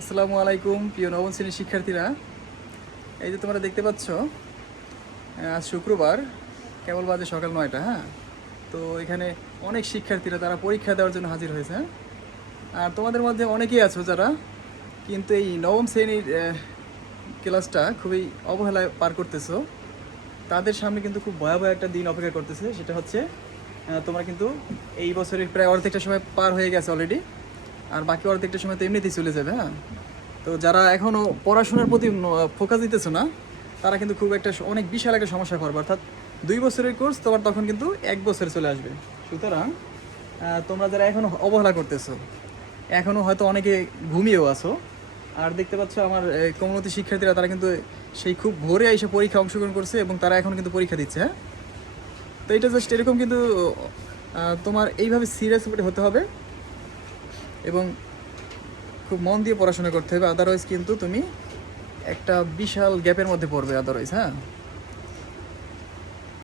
আসসালামু আলাইকুম প্রিয় নবম শ্রেণীর শিক্ষার্থীরা। এই যে তোমরা দেখতে পাচ্ছ, আজ শুক্রবার, কেবল বাজে সকাল 9টা। হ্যাঁ, তো এখানে অনেক শিক্ষার্থীরা তারা পরীক্ষা দেওয়ার জন্য হাজির হয়েছে। হ্যাঁ, আর তোমাদের মধ্যে অনেকেই আছো যারা কিন্তু এই নবম শ্রেণীর ক্লাসটা খুবই অবহেলায় পার করতেছো। তাদের সামনে কিন্তু খুব ভয়াবহ একটা দিন অপেক্ষা করতেছে। সেটা হচ্ছে তোমরা কিন্তু এই বছরের প্রায় অর্ধেকটা সময় পার হয়ে গেছে অলরেডি, আর বাকি অর্ধেকটা সময় তো এমনিতেই চলে যাবে। হ্যাঁ, তো যারা এখনও পড়াশোনার প্রতি ফোকাস দিতেছো না, তারা কিন্তু খুব একটা অনেক বিশাল একটা সমস্যা পড়বে। অর্থাৎ 2 বছরের কোর্স তোমার তখন কিন্তু 1 বছরে চলে আসবে। সুতরাং তোমরা যারা এখনও অবহেলা করতেছো, এখনও হয়তো অনেকে ঘুমিয়েও আছো, আর দেখতে পাচ্ছ আমার কমিউনিটি শিক্ষার্থীরা তারা কিন্তু সেই খুব ভোরে এসে পরীক্ষা অংশগ্রহণ করছে এবং তারা এখন কিন্তু পরীক্ষা দিচ্ছে। হ্যাঁ, তো এটা জাস্ট এরকম কিন্তু তোমার এইভাবে সিরিয়াস হতে হবে এবং খুব মন দিয়ে পড়াশোনা করতে হবে। আদারওয়াইজ কিন্তু তুমি একটা বিশাল গ্যাপের মধ্যে পড়বে আদারওয়াইজ। হ্যাঁ,